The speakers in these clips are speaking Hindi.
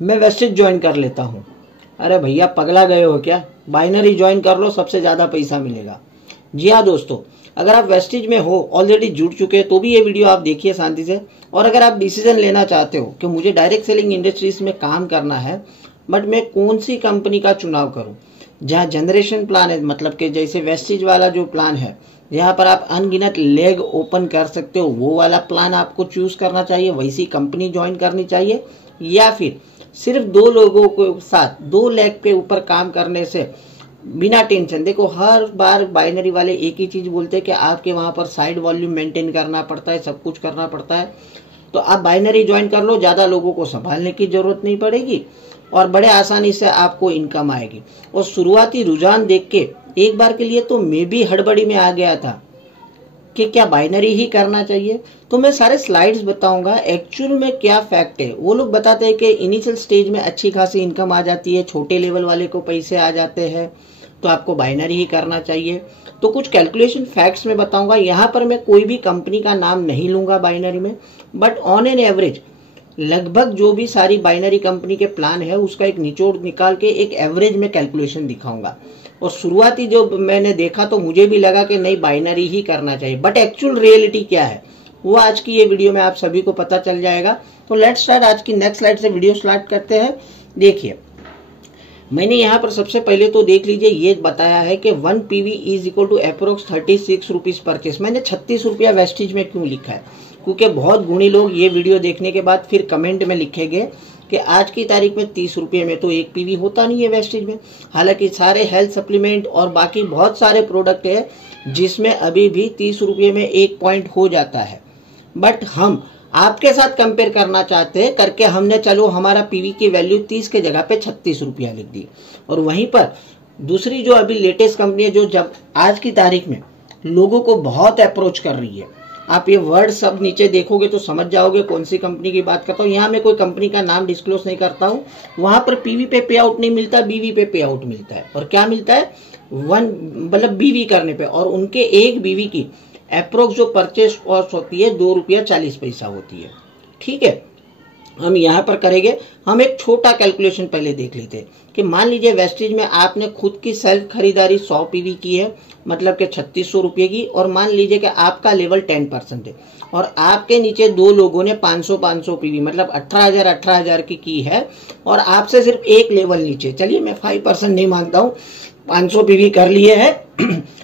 मैं वेस्टेज ज्वाइन कर लेता हूँ। अरे भैया पगला गए हो क्या? बाइनरी ज्वाइन कर लो, सबसे ज़्यादा पैसा मिलेगा। जी हाँ दोस्तों, अगर आप वेस्टेज में हो, ऑलरेडी जुड़ चुके हैं, तो भी ये वीडियो आप देखिए शांति से। और अगर आप डिसीजन लेना चाहते हो कि मुझे डायरेक्ट सेलिंग इंडस्ट्रीज में काम करना है, बट मैं कौन सी कंपनी का चुनाव करूं जहां जनरेशन प्लान है, मतलब कि जैसे वेस्टेज वाला जो प्लान है जहां पर आप अनगिनत लेग ओपन कर सकते हो, वो वाला प्लान आपको चूज करना चाहिए, वैसी कंपनी ज्वाइन करनी चाहिए, या फिर सिर्फ 2 लोगों के साथ 2 लेग के ऊपर काम करने से बिना टेंशन। देखो हर बार बाइनरी वाले एक ही चीज बोलते हैं कि आपके वहां पर साइड वॉल्यूम मेंटेन करना पड़ता है, सब कुछ करना पड़ता है। तो आप बाइनरी ज्वाइन कर लो, ज्यादा लोगों को संभालने की जरूरत नहीं पड़ेगी और बड़े आसानी से आपको इनकम आएगी। और शुरुआती रुझान देख के एक बार के लिए तो मैं भी हड़बड़ी में आ गया था कि क्या बाइनरी ही करना चाहिए। तो मैं सारे स्लाइड्स बताऊंगा एक्चुअल में क्या फैक्ट है। वो लोग बताते हैं कि इनिशियल स्टेज में अच्छी खासी इनकम आ जाती है, छोटे लेवल वाले को पैसे आ जाते हैं, तो आपको बाइनरी ही करना चाहिए। तो कुछ कैलकुलेशन फैक्ट्स में बताऊंगा। यहाँ पर मैं कोई भी कंपनी का नाम नहीं लूंगा बाइनरी में, बट ऑन एन एवरेज लगभग जो भी सारी बाइनरी कंपनी के प्लान है उसका एक निचोड़ निकाल के एक एवरेज में कैलकुलेशन दिखाऊंगा। और शुरुआती जो मैंने देखा तो मुझे भी लगा कि नहीं बाइनरी ही करना चाहिए, बट एक्चुअल रियलिटी क्या है वो आज की ये वीडियो में आप सभी को पता चल जाएगा। तो लेट्स स्टार्ट, आज की नेक्स्ट स्लाइड से वीडियो स्टार्ट करते हैं। देखिए मैंने यहाँ पर सबसे पहले तो देख लीजिए ये बताया है कि 1 PV is equal to approx 36 rupees purchase. मैंने 36 रुपया वेस्टेज में क्यों लिखा है, क्योंकि बहुत गुणी लोग ये वीडियो देखने के बाद फिर कमेंट में लिखेंगे कि आज की तारीख में 30 रुपये में तो 1 PV होता नहीं है वेस्टेज में। हालांकि सारे हेल्थ सप्लीमेंट और बाकी बहुत सारे प्रोडक्ट है जिसमें अभी भी 30 रुपये में 1 पॉइंट हो जाता है, बट हम आपके साथ कंपेयर करना चाहते हैं करके हमने चलो हमारा पीवी की वैल्यू 30 के जगह पे 36 रुपया लिख दी। और वहीं पर दूसरी जो अभी लेटेस्ट कंपनी है जो जब आज की तारीख में लोगों को बहुत अप्रोच कर रही है, आप ये वर्ड सब नीचे देखोगे तो समझ जाओगे कौन सी कंपनी की बात करता हूँ। यहाँ मैं कोई कंपनी का नाम डिस्क्लोज नहीं करता हूँ। वहां पर पीवी पे पे आउट नहीं मिलता, बीवी पे पे आउट मिलता है। और क्या मिलता है, मतलब बीवी करने पे, और उनके एक बीवी की अप्रोक्स जो परचेस कॉस्ट होती है 2 रुपया 40 पैसा होती है। ठीक है, हम यहाँ पर करेंगे, हम एक छोटा कैलकुलेशन पहले देख लेते हैं कि मान लीजिए वेस्टेज में आपने खुद की सेल्फ खरीदारी 100 पीवी की है, मतलब कि 3600 रुपये की, और मान लीजिए कि आपका लेवल 10% है और आपके नीचे 2 लोगों ने 500 पीवी मतलब 18,000 की है, और आपसे सिर्फ एक लेवल नीचे, चलिए मैं 5% नहीं मानता हूँ, 500 पीवी कर लिए है।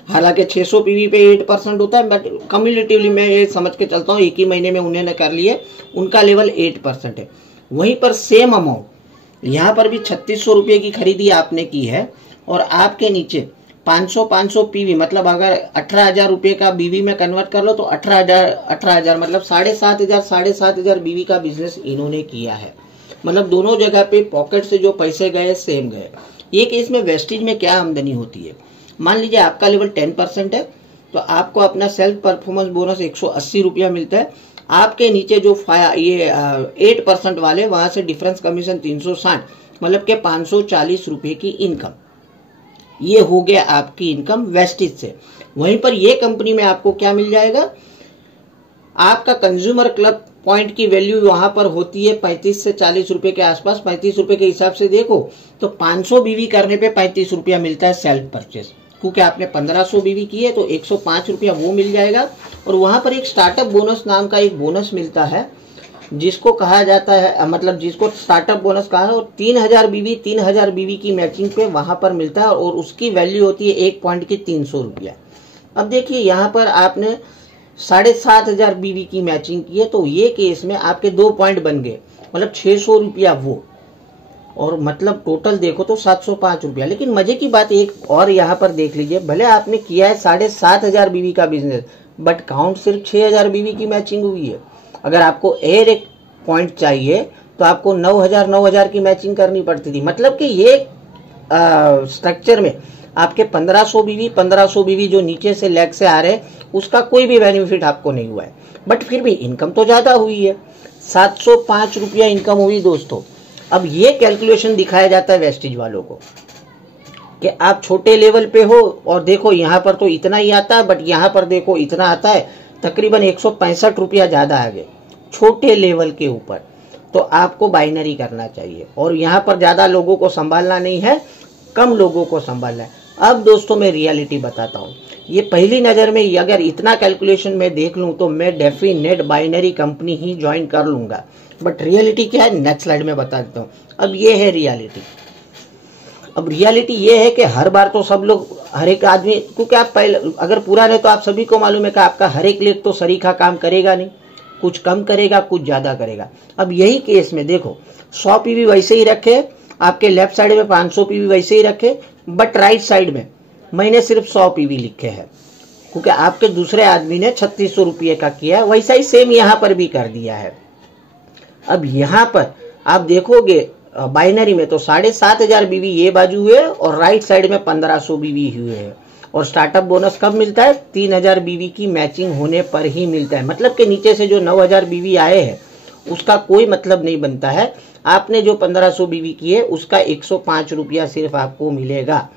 हालांकि 600 पीवी पे 8% होता है, बट कम्युलेटिवली मैं ये समझ के चलता हूँ एक ही महीने में उन्होंने कर लिए, उनका लेवल 8% है। वहीं पर सेम अमाउंट यहाँ पर भी 3600 रुपये की खरीदी आपने की है और आपके नीचे 500 पीवी, मतलब अगर 18,000 रुपये का बीवी में कन्वर्ट कर लो तो 18,000 मतलब 7,500 बीवी का बिजनेस इन्होंने किया है। मतलब दोनों जगह पे पॉकेट से जो पैसे गए सेम गए। ये केस में वेस्टेज में क्या आमदनी होती है, मान लीजिए आपका लेवल 10% है तो आपको अपना सेल्फ परफॉर्मेंस बोनस 180 रुपया मिलता है। आपके नीचे जो ये 8% वाले, वहां से डिफरेंस कमीशन 360, मतलब के 540 रुपये की इनकम, ये हो गया आपकी इनकम वेस्टेज से। वहीं पर ये कंपनी में आपको क्या मिल जाएगा, आपका कंज्यूमर क्लब पॉइंट की वैल्यू वहां पर होती है 35 से 40 रुपए के आसपास। 35 रुपए के हिसाब से देखो तो 500 बीवी करने पे 35 रुपया मिलता है सेल्फ परचेस, क्योंकि आपने 1500 बीवी की है तो 105 रुपया वो मिल जाएगा। और वहां पर एक स्टार्टअप बोनस नाम का एक बोनस मिलता है जिसको कहा जाता है, मतलब जिसको स्टार्टअप बोनस कहा है, और 3000 बीवी की मैचिंग पे वहां पर मिलता है और उसकी वैल्यू होती है 1 पॉइंट की 300 रुपया। अब देखिए यहाँ पर आपने 7,500 बीवी की मैचिंग की है तो ये केस में आपके 2 पॉइंट बन गए, मतलब 600 रुपया वो, और मतलब टोटल देखो तो 705 रुपया। लेकिन मजे की बात एक और यहाँ पर देख लीजिए, भले आपने किया है 7,500 बीवी का बिजनेस, बट काउंट सिर्फ 6,000 बीवी की मैचिंग हुई है। अगर आपको एयर एक पॉइंट चाहिए तो आपको 9,000 की मैचिंग करनी पड़ती थी। मतलब कि ये स्ट्रक्चर में आपके 1500 बीवी जो नीचे से लेग से आ रहे हैं उसका कोई भी बेनिफिट आपको नहीं हुआ है, बट फिर भी इनकम तो ज्यादा हुई है, 705 रुपया इनकम हुई दोस्तों। अब ये कैलकुलेशन दिखाया जाता है वेस्टेज वालों को कि आप छोटे लेवल पे हो और देखो यहाँ पर तो इतना ही आता है, बट यहाँ पर देखो इतना आता है, तकरीबन 165 रुपया ज्यादा आ गए छोटे लेवल के ऊपर। तो आपको बाइनरी करना चाहिए। और यहाँ पर ज़्यादा लोगों को संभालना नहीं है, कम लोगों को संभालना है। अब दोस्तों मैं रियलिटी बताता हूँ। ये पहली नज़र में अगर इतना कैलकुलेशन मैं देख लूँ तो मैं डेफिनेट बाइनरी कंपनी ही ज्वाइन कर लूँगा। बट रियलिटी क्या है, नेक्स्ट स्लाइड में बता देता हूँ। अब ये है रियलिटी। अब रियलिटी ये है कि हर बार तो सब लोग, हर एक आदमी, क्योंकि आप पहले अगर पूरा नहीं तो आप सभी को मालूम है कि आपका हर एक लेख तो सरीखा काम करेगा नहीं, कुछ कम करेगा, कुछ ज़्यादा करेगा। अब यही केस में देखो 100 पीवी वैसे ही रखे, आपके लेफ्ट साइड में 500 पीवी वैसे ही रखे, बट राइट साइड में मैंने सिर्फ 100 पीवी लिखे हैं, क्योंकि आपके दूसरे आदमी ने 3600 रुपये का किया है। वैसा ही सेम यहाँ पर भी कर दिया है। अब यहाँ पर आप देखोगे बाइनरी में तो 7500 बीवी ये बाजू हुए और राइट साइड में 1500 बीवी हुए हैं। और स्टार्टअप बोनस कब मिलता है, 3000 बीवी की मैचिंग होने पर ही मिलता है। मतलब कि नीचे से जो 9000 बीवी आए हैं उसका कोई मतलब नहीं बनता है। आपने जो 1500 बीवी की है उसका 105 रुपया सिर्फ आपको मिलेगा।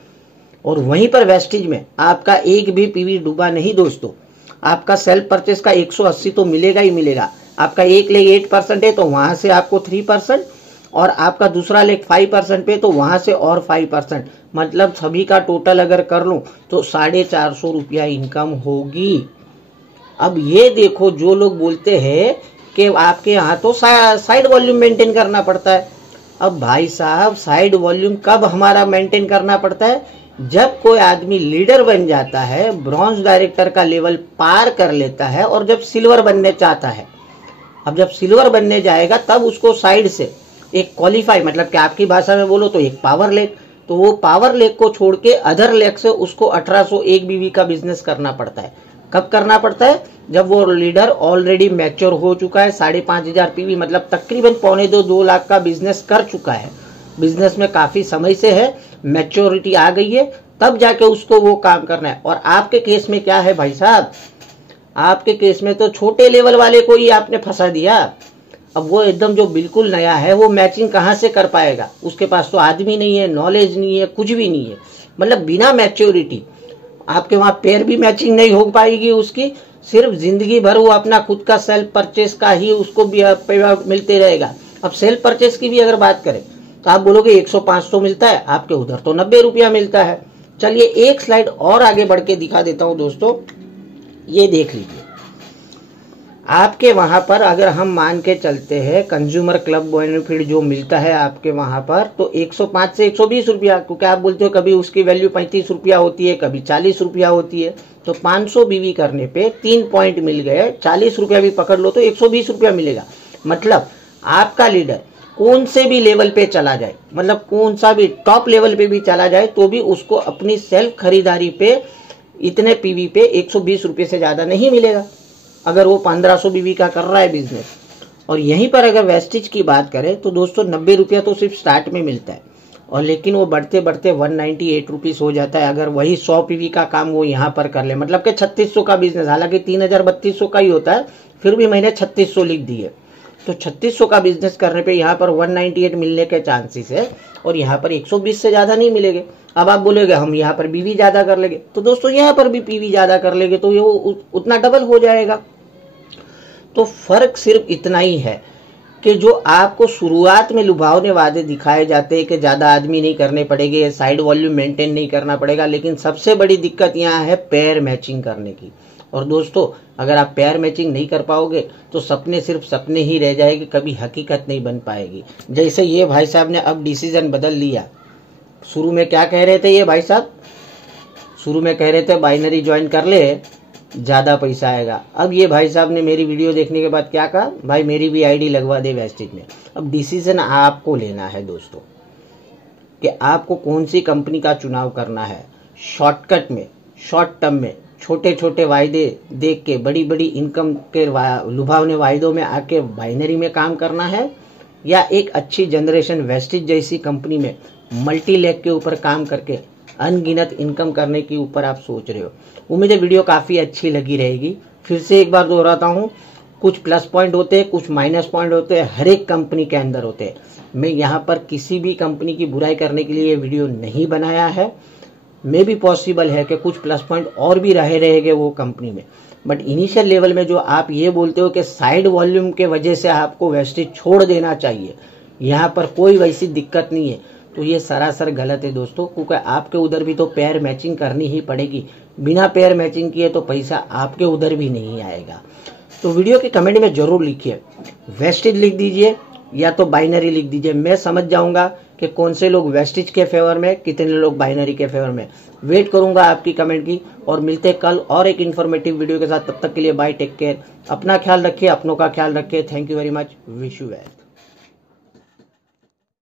और वहीं पर वेस्टेज में आपका एक भी पीवी डूबा नहीं दोस्तों। आपका सेल्फ परचेस का 180 तो मिलेगा ही मिलेगा। आपका एक लेग 8% है तो वहां से आपको 3%, और आपका दूसरा लेग 5% पे तो वहां से और 5%, मतलब सभी का टोटल अगर कर लूं तो 450 रुपया इनकम होगी। अब ये देखो, जो लोग बोलते हैं कि आपके यहाँ तो साइड वॉल्यूम मेंटेन करना पड़ता है। अब भाई साहब, साइड वॉल्यूम कब हमारा मेंटेन करना पड़ता है, जब कोई आदमी लीडर बन जाता है, ब्रॉन्ज डायरेक्टर का लेवल पार कर लेता है और जब सिल्वर बनने चाहता है। अब जब सिल्वर बनने जाएगा तब उसको साइड से एक क्वालिफाई, मतलब कि आपकी भाषा में बोलो तो एक पावर लेग, तो वो पावर लेग को छोड़ के अदर लेग से उसको 1801 बीवी का बिजनेस करना पड़ता है। कब करना पड़ता है, जब वो लीडर ऑलरेडी मैच्योर हो चुका है, 5500 पीवी मतलब तकरीबन 2.25-2 लाख का बिजनेस कर चुका है, बिजनेस में काफी समय से है, मैच्योरिटी आ गई है, तब जाके उसको वो काम करना है। और आपके केस में क्या है भाई साहब, आपके केस में तो छोटे लेवल वाले को ही आपने फंसा दिया। अब वो एकदम जो बिल्कुल नया है वो मैचिंग कहाँ से कर पाएगा, उसके पास तो आदमी नहीं है, नॉलेज नहीं है, कुछ भी नहीं है। मतलब बिना मैच्योरिटी आपके वहां पैर भी मैचिंग नहीं हो पाएगी उसकी, सिर्फ जिंदगी भर वो अपना खुद का सेल्फ परचेस का ही उसको भी पे आउट मिलते रहेगा। अब सेल्फ परचेस की भी अगर बात करें तो आप बोलोगे 100-500 मिलता है, आपके उधर तो 90 रुपया मिलता है। चलिए एक स्लाइड और आगे बढ़ के दिखा देता हूं दोस्तों, ये देख लीजिए। आपके वहां पर अगर हम मान के चलते हैं कंज्यूमर क्लब बेनिफिट जो मिलता है आपके वहां पर, तो 105 से 120 रुपया, क्योंकि आप बोलते हो कभी उसकी वैल्यू 35 रुपया होती है, कभी 40 रुपया होती है, तो 500 बीवी करने पे 3 पॉइंट मिल गए, 40 रुपया भी पकड़ लो तो 120 रुपया मिलेगा। मतलब आपका लीडर कौन से भी लेवल पे चला जाए, मतलब कौन सा भी टॉप लेवल पे भी चला जाए, तो भी उसको अपनी सेल्फ खरीदारी पे इतने पीवी पे 120 रुपये से ज्यादा नहीं मिलेगा, अगर वो 1500 बीवी का कर रहा है बिजनेस। और यहीं पर अगर वेस्टेज की बात करें तो दोस्तों 90 रुपया तो सिर्फ स्टार्ट में मिलता है, और लेकिन वो बढ़ते बढ़ते 198 रुपीज हो जाता है अगर वही 100 पीवी का काम वो यहाँ पर कर ले। मतलब कि 3600 का बिजनेस, हालांकि 3200 का ही होता है, फिर भी मैंने 3600 लिख दिए। तो 3600 का बिजनेस करने पे यहाँ पर 198 मिलने के चांसेस है, और यहाँ पर 120 से ज्यादा नहीं मिलेंगे। अब आप बोलोगे हम यहाँ पर बीवी ज्यादा कर लेंगे, तो दोस्तों यहाँ पर भी पीवी ज्यादा कर लेंगे तो ये उतना डबल हो जाएगा। तो फर्क सिर्फ इतना ही है कि जो आपको शुरुआत में लुभावने वादे दिखाए जाते हैं कि ज्यादा आदमी नहीं करने पड़ेंगे, साइड वॉल्यूम मेंटेन नहीं करना पड़ेगा, लेकिन सबसे बड़ी दिक्कत यहाँ है पेयर मैचिंग करने की। और दोस्तों अगर आप पेयर मैचिंग नहीं कर पाओगे तो सपने सिर्फ सपने ही रह जाएंगे, कभी हकीकत नहीं बन पाएगी। जैसे ये भाई साहब ने अब डिसीजन बदल लिया। शुरू में क्या कह रहे थे ये भाई साहब, शुरू में कह रहे थे बाइनरी ज्वाइन कर ले ज्यादा पैसा आएगा। अब ये भाई साहब ने मेरी वीडियो देखने के बाद क्या कहा, भाई मेरी भी आईडी लगवा दे वेस्टेज में। अब डिसीजन आपको लेना है दोस्तों कि आपको कौन सी कंपनी का चुनाव करना है। शॉर्टकट में, शॉर्ट टर्म में छोटे छोटे वायदे देख के बड़ी बड़ी इनकम के लुभावने वायदों में आके बाइनरी में काम करना है, या एक अच्छी जनरेशन वेस्टेज जैसी कंपनी में मल्टी लेग के ऊपर काम करके अनगिनत इनकम करने के ऊपर आप सोच रहे हो। उम्मीद है वीडियो काफी अच्छी लगी रहेगी। फिर से एक बार दोहराता हूँ, कुछ प्लस पॉइंट होते हैं, कुछ माइनस पॉइंट होते हैं, हर एक कंपनी के अंदर होते हैं। मैं यहाँ पर किसी भी कंपनी की बुराई करने के लिए ये वीडियो नहीं बनाया है। मे भी पॉसिबल है कि कुछ प्लस पॉइंट और भी रहेंगे वो कंपनी में, बट इनिशियल लेवल में जो आप ये बोलते हो कि साइड वॉल्यूम के वजह से आपको वेस्टेज छोड़ देना चाहिए, यहाँ पर कोई वैसी दिक्कत नहीं है, तो ये सरासर गलत है दोस्तों, क्योंकि आपके उधर भी तो पेयर मैचिंग करनी ही पड़ेगी। बिना पेयर मैचिंग किए तो पैसा आपके उधर भी नहीं आएगा। तो वीडियो के कमेंट में जरूर लिखिए, वेस्टेज लिख दीजिए या तो बाइनरी लिख दीजिए, मैं समझ जाऊंगा कि कौन से लोग वेस्टेज के फेवर में, कितने लोग बाइनरी के फेवर में। वेट करूंगा आपकी कमेंट की, और मिलते कल और एक इन्फॉर्मेटिव वीडियो के साथ। तब तक के लिए बाय, टेक केयर, अपना ख्याल रखिए, अपनों का ख्याल रखिए। Thank you very much, wish you well.